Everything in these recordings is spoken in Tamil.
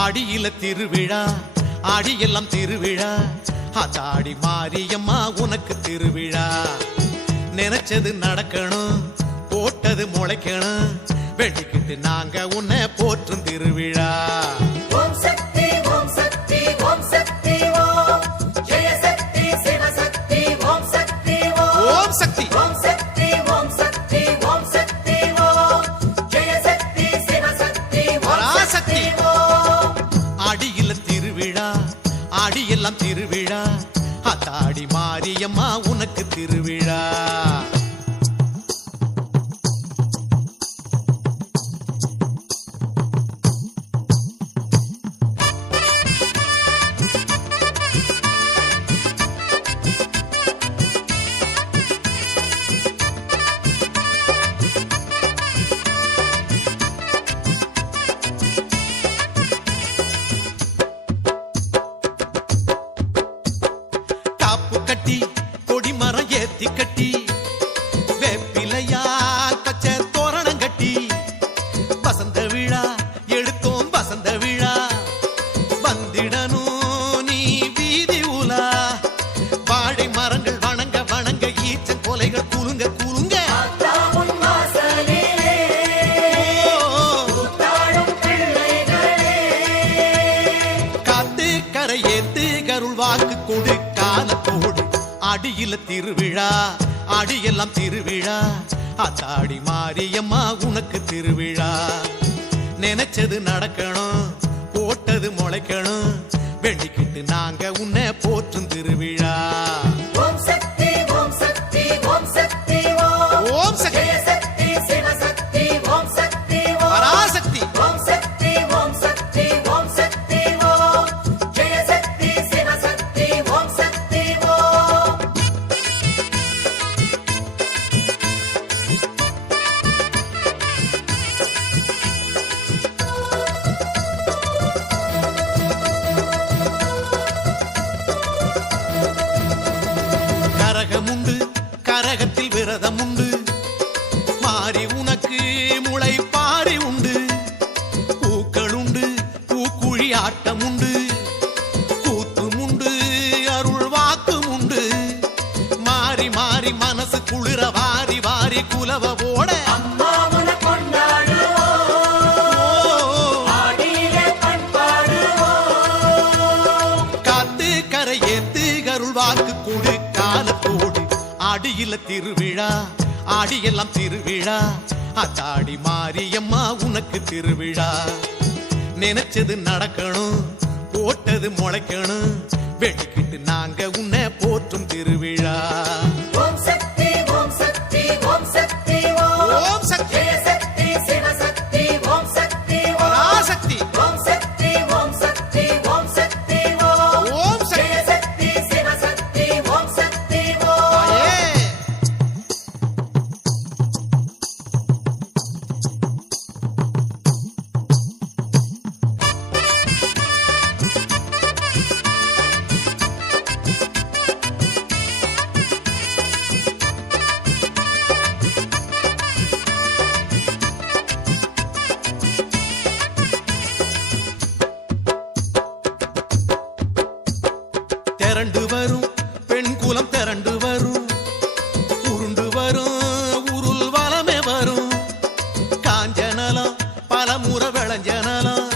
ஆடியில திருவிழா ஆடியெல்லாம் திருவிழா ஆத்தாடி மாரியம்மா உனக்கு திருவிழா நினைச்சது நடக்கணும் போட்டது முளைக்கணும் வெட்டிக்கிட்டு நாங்க உன்னை போற்றும் திருவிழா ஓம் சக்தி ஓம் சக்தி ஓம் சக்தி ஓம் ஜெய சக்தி சிவ சக்தி ஓம் சக்தி ஓம் சக்தி ஓம் சக்தி ஓம் சக்தி ஓம் சக்தி ஓம் ஜெய சக்தி சிவ சக்தி ஓம் சக்தி ஆடியில திருவிழா ஆடியெல்லாம் திருவிழா ஆத்தாடி மாரியம்மா உனக்கு திருவிழா கட்டி கொடிமரம் ஏத்தி கட்டி வேப்பிலையால் பச்சை தோரணம் கட்டி வசந்த விழா எடுத்தோம் வசந்த விழா வந்திடணும் நீ வீதி உலா வாழை மரங்கள் வணங்க வணங்க ஈச்சன் கொலைகள் குலுங்க குலுங்க காத்து கரையேத்து கருள் வாக்கு கொடு காலத்தோடு ஆடியில திருவிழா ஆடியெல்லாம் திருவிழா ஆத்தாடி மாரியம்மா உனக்கு திருவிழா நினைச்சது நடக்கணும் போட்டது முளைக்கணும் வெண்டிக்கிட்டு நாங்க உன்னை போற்றும் திருவிழா ஓம் சக்தி ஓம் சக்தி ஓம் சக்தி ஓம் ஜெய சக்தி சிவ சக்தி ஓம் சக்தி பராசக்தி ஓம் சக்தி ஓம் சக்தி ஓம் சக்தி ஓம் ஜெய சக்தி சிவ சக்தி ஓம் சக்தி ஓம் கரகமுண்டு கரகத்தில் விரதம் உண்டு மாறி உனக்கு முளை பாரி உண்டு பூக்கள் உண்டு பூக்குழி ஆட்டம் உண்டு கூத்தும் உண்டு அருள் வாக்கும் உண்டு மாறி மாறி மனசு குளிர வாரி வாரி குலவ ஓட அம்மாவன கொண்டாடுவோம் ஆடியிலே பண்பாடுவோம் காத்து கரையேத்து கருள் வாக்கு கொடு காலத்தோடு ஆடியில திருவிழா ஆடியெல்லாம் திருவிழா ஆத்தாடி மாரியம்மா உனக்கு திருவிழா நினைச்சது நடக்கணும் போட்டது முளைக்கணும் வெட்டிக்கிட்டு நாங்க உன்னை போற்றும் திருவிழா ஓம் சக்தி ஓம் சக்தி ஓம் சக்தி ஓம் சக்தி ஜெய சக்தி சிவ சக்தி ஓம் சக்தி பராசக்தி ஓம் சக்தி ஓம் சக்தி ஓம் சக்தி ஓம் ஜெய சக்தி சக்தி சிவ சக்தி ஓம் சக்தி தாயே. திரண்டு வரும் பெண் குலம் திரண்டு வரும் உருண்டு வரும் உருள் வளமே வரும் காஞ்சனலம் பலமுறை விளைஞ்சனலம்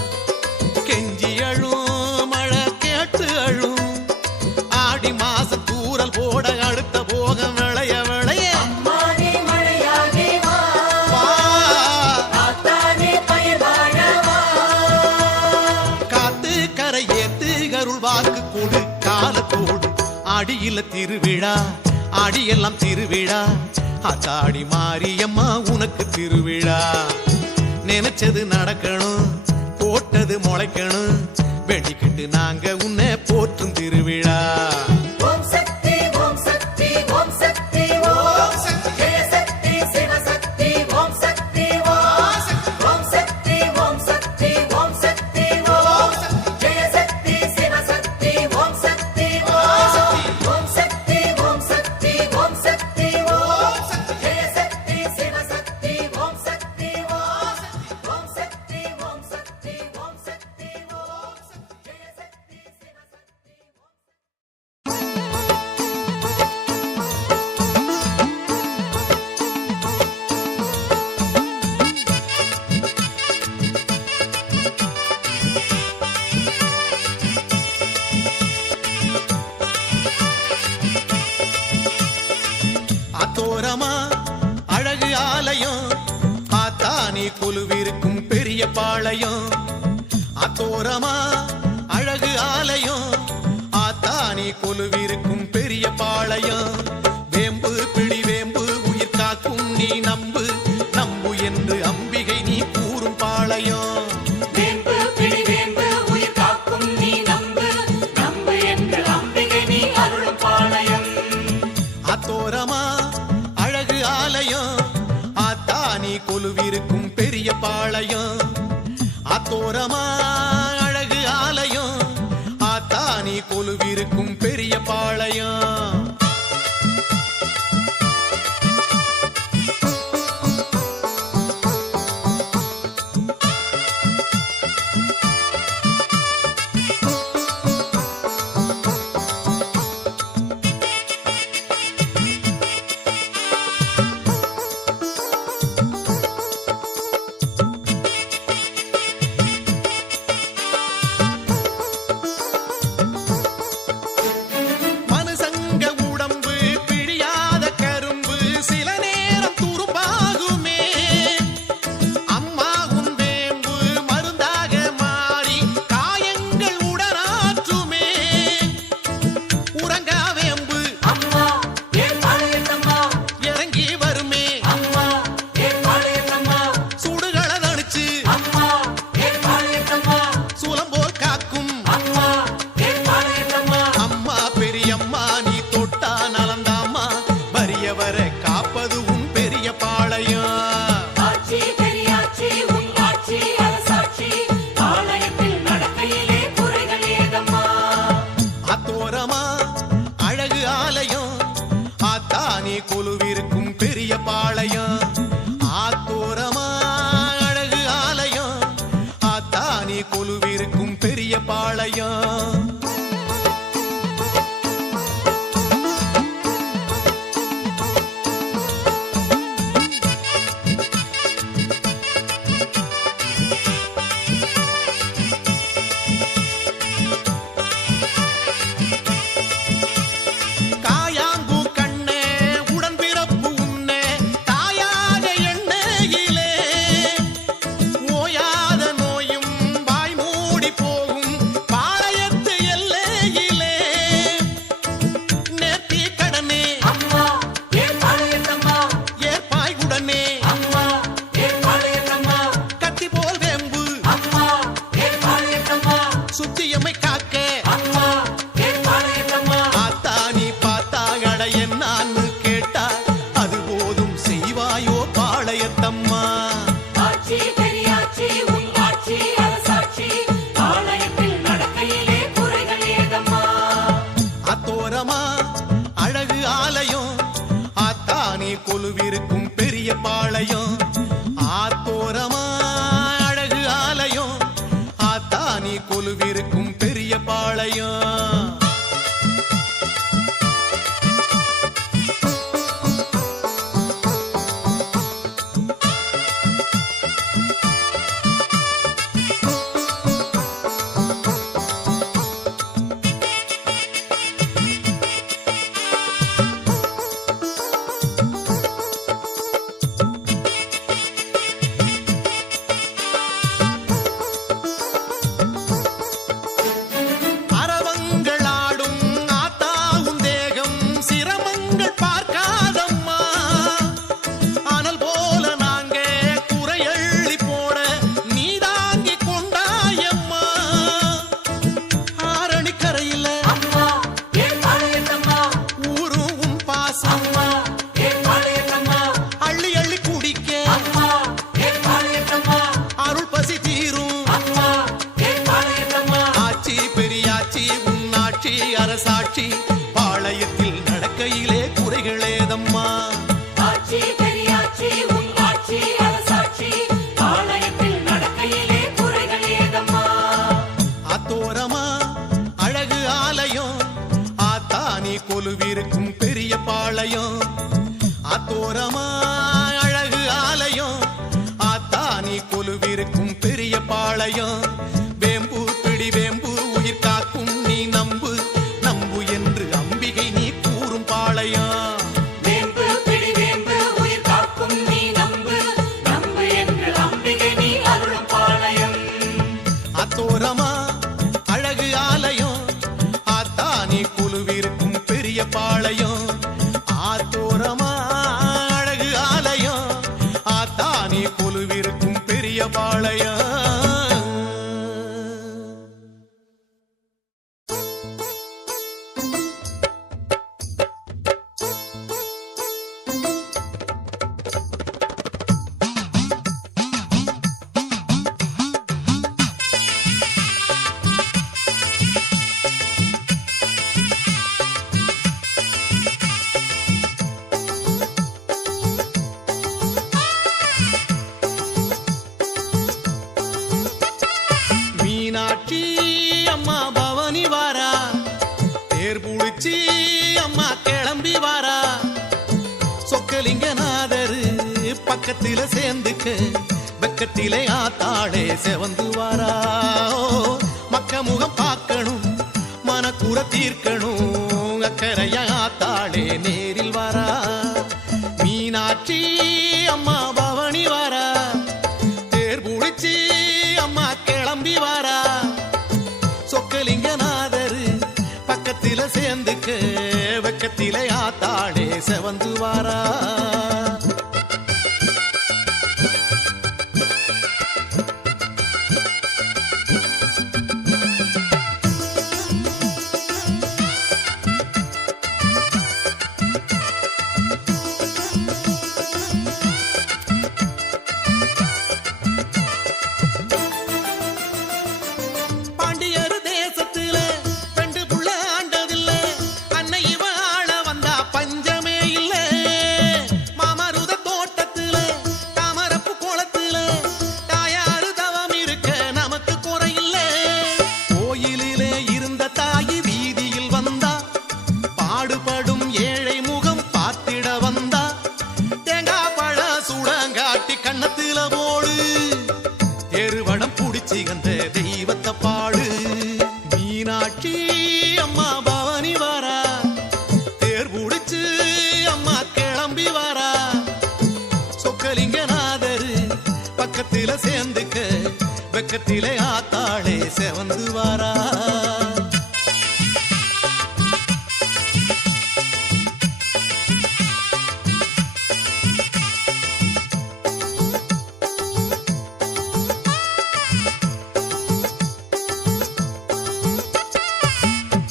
கெஞ்சி அழும் மழை கேட்டு அழும் ஆடி மாசம் தூரல் போட அடுத்த போகம் விளைய விளைய அம்மானே மழையாகி வா காத்தானே பயிர் வாழவா காத்து கரையேத்து கருள் வாக்கு கொடு காலத்தோடு ஆடியில திருவிழா ஆடியெல்லாம் திருவிழா ஆத்தாடி மாரியம்மா உனக்கு திருவிழா நினைச்சது நடக்கணும் போட்டது முளைக்கணும் வேண்டிக்கிட்டு நாங்க உன்னை போற்றும் திருவிழா. ஓம் சக்தி ஓம் சக்தி ஓம் சக்தி ஓம் ஜெய சக்தி சிவசக்தி ஓம் சக்தி ஓம் ஓம் சக்தி ஓம் சக்தி ஓம் சக்தி ஓம் ஜெய சக்தி சிவசக்தி ஓம் சக்தி ஓம் ஓம் சக்தி ஓம் சக்தி ஓம் சக்தி ஓம் ஜெய சக்தி சிவசக்தி ஓம் சக்தி ஓம் ஓம் சக்தி ஓம் சக்தி ஓம் சக்தி ஓம் ஜெய சக்தி சிவசக்தி அத்தோரமா அழகு ஆலயம் ஆத்தானி கொலுவிருக்கும் பெரிய பாளையம். அத்தோரமா அழகு ஆலயம் ஆத்தானி கொலுவிருக்கும் பெரிய பாளையம். வேம்பு பிடி வேம்பு உயிர் காக்கும் நீ நம்பு நம்பு என்று அம்பிகை நீ கூறும் பாளையம். வேம்பு பிடி வேம்பு உயிர் காக்கும் நீ நம்பு நம்பு என்று அம்பிகை நீ அருளும் பாளையம். அத்தோரமா அழகு ஆலயம் ஆத்தானி கொலுவிருக்கும் பெரிய பாளையம். அத்தோரமா அழகு ஆலயம் ஆத்தானி கொலுவிருக்கும் பெரிய பாளையம். மனுசங்க உடம்பு பிழியாத கரும்பு சில நேரம் துரும்பாகுமே. அம்மா உன் வேம்பு மருந்தாக மாறி காயங்கள் உடனாற்றுமே. உறங்கா வேம்பு அம்மா ஏன் பாளையத்தம்மா இறங்கி வருமே. அம்மா ஏன் பாளையத்தம்மா சுடுகளை தணிச்சு அம்மா ஏன் பாளையத்தம்மா சுலம்போல் காக்கும். அம்மா ஏன் பாளையத்தம்மா அம்மா பெரியம்மா நீ தொட்டா நலந்தாம்மா வறியவரை காப்பது உன் பெரிய பாளையம். ஆட்சி பெரியாட்சி உன் ஆட்சி அரசாட்சி பாளையத்தில் நடக்கையிலே குறைகள் ஏதம்மா. அத்தோரமா அழகு ஆலயம் ஆத்தானி கொலுவிருக்கும் பெரிய பாளையம். ஆத்தோரமா அழகு ஆலயம் ஆத்தானி கொலுவிருக்கும் பெரிய பாளையம். காயாங்கு கண்ணே உடன்பிறப்பு உன்னே தாயாக எண்ணெயிலே ஓயாத நோயும் வாய் மூடி போகும் பாளையத்து எல்லையிலே. நேர்த்தி கடனே அம்மா ஏன் பாளையத்தம்மா ஏற்பாய் உடனே அம்மா ஏன் பாளையத்தம்மா கத்தி போல் வேம்பு அம்மா ஏன் பாளையத்தம்மா சுத்தியமை காக்க. அம்மா ஏன் பாளையத்தம்மா ஆத்தானி பார்த்தாகட என்னான்னு கேட்டா அது போதும் செய்வாயோ பாளையத்தம்மா. ஆட்சி பெரியாட்சி உன் ஆட்சி அரசாட்சி பாளையத்தில் நடக்கையிலே குறைகள் ஏதம்மா. அத்தோரமா அழகு ஆலயம் ஆத்தானி கொலுவிருக்கும் பெரிய பாளையம். ஆத்தோரமா அழகு ஆலயம் ஆத்தானி கொலுவிருக்கும் பெரிய பாளையம். அரவங்க அரசாட்சி பாளையத்தில் நடக்கையிலே குறைகளேதம்மா ஆட்சி பெரியாட்சி உன் ஆட்சி அரசாட்சி பாளையத்தில் நடக்கையிலே குறைகள் ஏதம்மா ஆத்தோரமா அழகு ஆலயம் ஆத்தானி கொலுவிருக்கும் பெரிய பாளையம் ஆத்தோரமா அழகு ஆலயம் ஆத்தானி கொலுவிருக்கும் பெரிய பாளையம் வேம்பு பிடி வேம்பு உயிர் காக்கும் நீ நம்பு நம்பு என்று அம்பிகை நீ கூறும் பாளையம் வேம்பு பிடி வேம்பு உயிர் காக்கும் நீ நம்பு நம்பு என்று அம்பிகை நீ அருளும் பாளையம் ஆத்தோரமா அழகு ஆலயம் ஆத்தானி கொலுவிருக்கும் பெரிய பாளையம் ஆத்தோரமா அழகு ஆலயம் ஆத்தானி கொலுவிருக்கும் பெரிய பாளையம் மீனாட்சி அம்மா பவனி வாரா தேர் புடிச்சி அம்மா கிளம்பி வாரா சொக்கலிங்கநாதரு பக்கத்தில சேர்ந்துக்க வெக்கத்திலே ஆத்தாளே செவந்து வாரா மக்க முகம் பார்க்கணும் மனக்குற தீர்க்கணும் அக்கறையா ஆத்தாளே நேரில் வாரா மீனாட்சி அம்மா பவனி வாரா தேர் புடிச்சி அம்மா கிளம்பி வாரா சொக்கலிங்கநாதரு பக்கத்தில சேர்ந்துக்க வெக்கத்திலே ஆத்தாளே செவந்து வாரா பாண்டியர் தேசத்தில பெண்டு புள்ள ஆண்டதில்ல அன்னை இவ ஆள வந்தா பஞ்சமே இல்ல மாமருத தோட்டத்தில தாமரப்பு குளத்தில தாயாரு தவம் இருக்க நமக்கு குறையில்ல கோயிலிலே இருந்த தாயி வீதியில் வந்தா பாடுபடும் ஏழை முகம் பார்த்திட வந்தா தேங்காய் பழ சுடங்காட்டி கண்ணத்தில போடு எருவடம் புடிச்சி அந்த தெய்வத்தை பாடு மீனாட்சி அம்மா பவனி வாரா தேர் புடிச்சு அம்மா கிளம்பி வாரா சொக்கலிங்கநாதரு பக்கத்தில சேர்ந்துக்க வெக்கத்திலே ஆத்தாளே செவந்து வாரா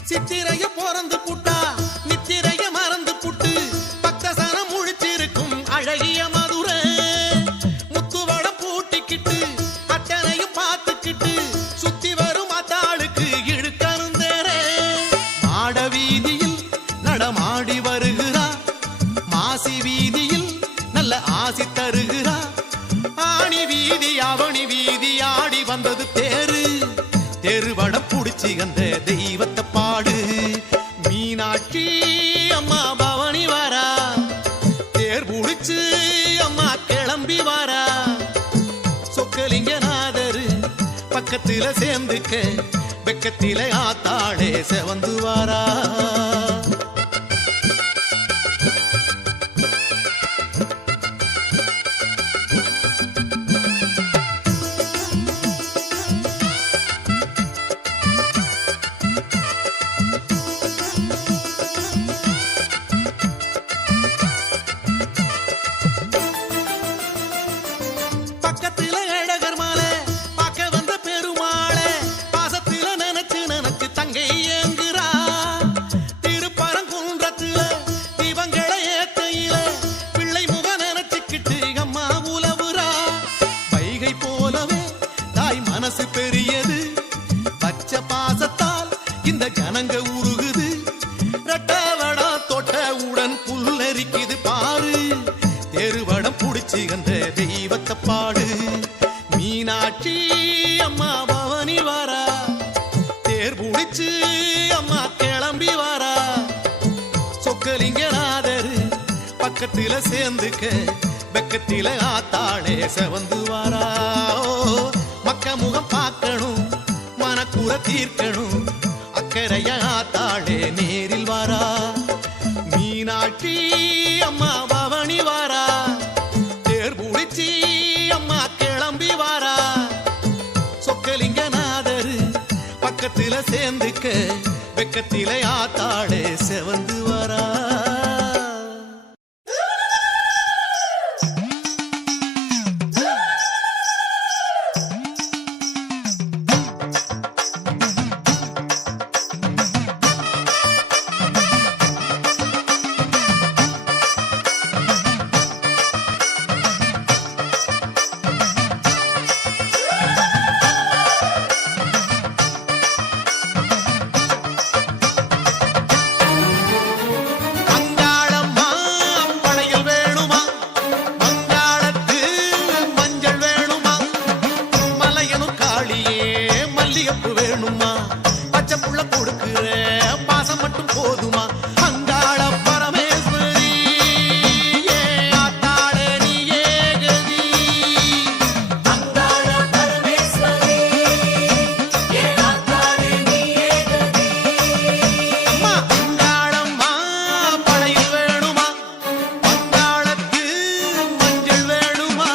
சித்திரைய பிறந்து புட்டா நித்திரைய மறந்து புட்டு பக்தசனம் முழிச்சிருக்கும் அழகிய மதுரை முத்துவடம் பூட்டிக்கிட்டு அத்தனையும் பார்த்துக்கிட்டு சுத்தி வரும் அத்தாளுக்கு இழுக்கணும் தேரே மாட வீதியில் நடமாடி வருகிறா மாசி வீதியில் நல்ல ஆசி தருகிறா ஆணி வீதி அவனி வீதி ஆடி வந்தது தேரு தெருவடம் புடிச்சி அந்த தெய்வத்தை பாடு மீனாட்சி அம்மா பவனி வாரா தேர் புடிச்சு அம்மா கிளம்பி வாரா சொக்கலிங்கநாதரு பக்கத்தில சேர்ந்துக்க வெக்கத்தில ஆத்தாளே செவந்து வாரா பக்கத்தில அழகர் மாலை பார்க்க வந்த பெருமாளே பாசத்தில நினைச்சு நினைச்சு தங்கை ஏங்குறா திரு வச்சு அம்மா கிளம்பி வாரா. சொக்கலிங்கநாதரு பக்கத்தில சேர்ந்துக்க பக்கத்தில ஆத்தாளே செவந்து வாரா. மக்க முகம் பார்க்கணும் மனக்குற தீர்க்கணும் அக்கறைய ஆத்தாளே நேரில் வாரா. மீனாட்சி அம்மா பவனி வாரா. தேர் புடிச்சி அம்மா கிளம்பி வாரா. சொக்கலிங்கநாதரு பக்கத்தில சேர்ந்துக்க வெக்கத்தில ஆத்தாளே செவந்து வாரா. வேணுமா பச்சை புள்ள கொடுக்கிற பாசம் மட்டும் போதுமா. அங்காள பரமேஸ்வரி ஆத்தாளே நீ ஏகதி. அங்காள பரமேஸ்வரி ஆத்தாளே நீ ஏகதி. அம்மா அங்காளம்மா படையில் வேணுமா அங்காளத்து மஞ்சள் வேணுமா.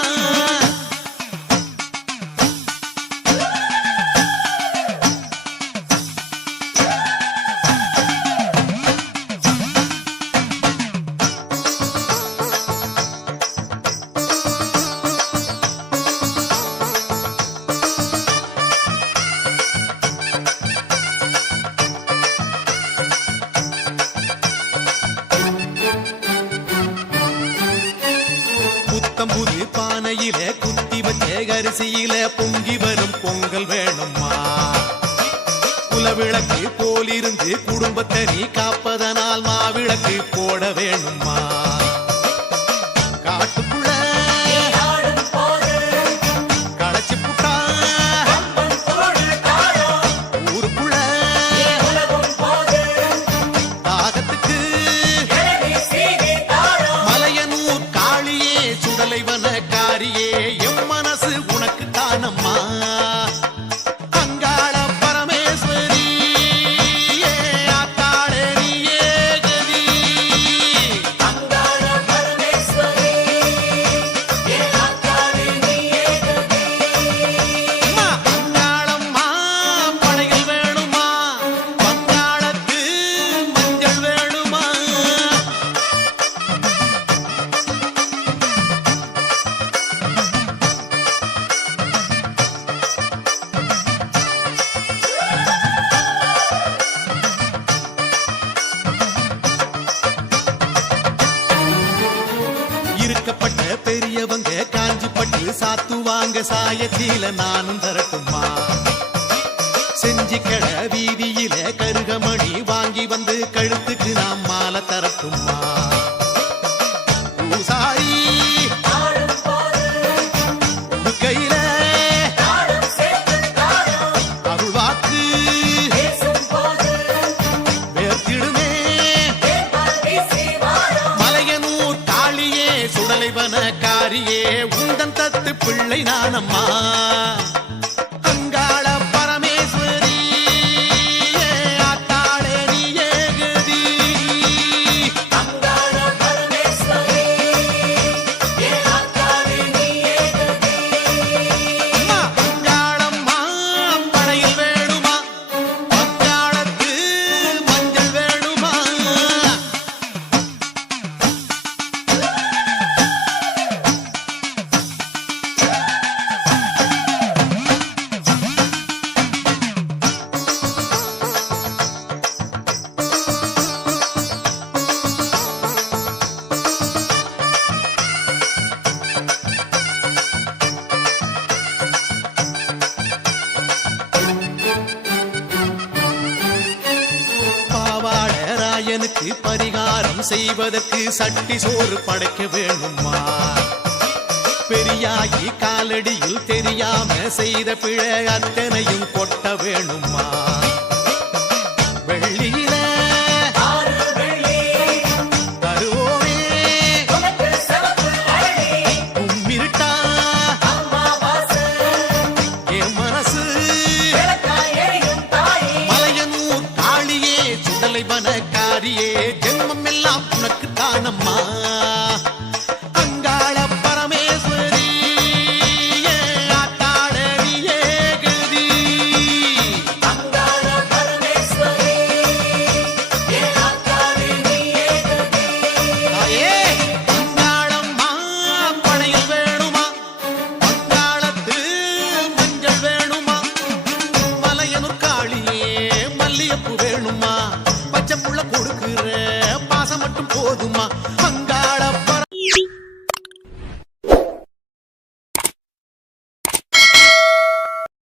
புத்தம்புது பானையில குத்தி வச்ச அரிசியில பொங்கி வரும் பொங்கல் வேணுமா. குலவிளக்கு போலிருந்து குடும்பத்தை நீ காப்பதனால் மாவிளக்கு போட வேணுமா. காட்டுக்குள்ள ஆடும் போது களைச்சு புட்டா கம்பன் போடு தாளம். ஊருக்குள்ள உலகும் போது தாகத்துக்கு இளநீ சீனி தாளம். மலையனூர் காளியே சுடலைவன காரியே எம் மனசு உனக்கு தானம்மா. அங்காள பரமேஸ்வரி ஆத்தாளே நீ ஏகதி. அங்காள பரமேஸ்வரி ஆத்தாளே நீ ஏகதி. அம்மா அங்காளம்மா படையில் வேணுமா அங்காளத்து மஞ்சள் வேணுமா. இருக்கப்பட்ட பெரியவங்க காஞ்சிப்பட்டு சாத்துவாங்க சாயத்தில நானும் தரட்டுமா. செஞ்சிக்கட வீதியில கருகமணி வாங்கி வந்து கழுத்துக்கு நாம் மாலை தரட்டுமா. பூசாரி ஆடும் போது கையில தாளம் சேர்த்து தாளம். அருள்வாக்கு பேசும் போது வேர்த்திடுமே. வேப்பால் வீசி வாரம். மலையனூர் காளியே சுடலைவன காரியே உந்தன் தத்து பிள்ளை நானம்மா. அங்காள பரமேஸ்வரி ஆத்தாளே நீ ஏகதி. அங்காள பரமேஸ்வரி ஆத்தாளே நீ ஏகதி. அம்மா அங்காளம்மா படையில் வேணுமா அங்காளத்து மஞ்சள் வேணுமா. பாவாட ராயனுக்கு பரிகாரம் செய்வதற்கு சட்டி சோறு படைக்க வேணுமா. பெரியாகி காலடியில் தெரியாம செய்த பிழை அத்தனையும் கொட்ட வேணுமா. சக்தியே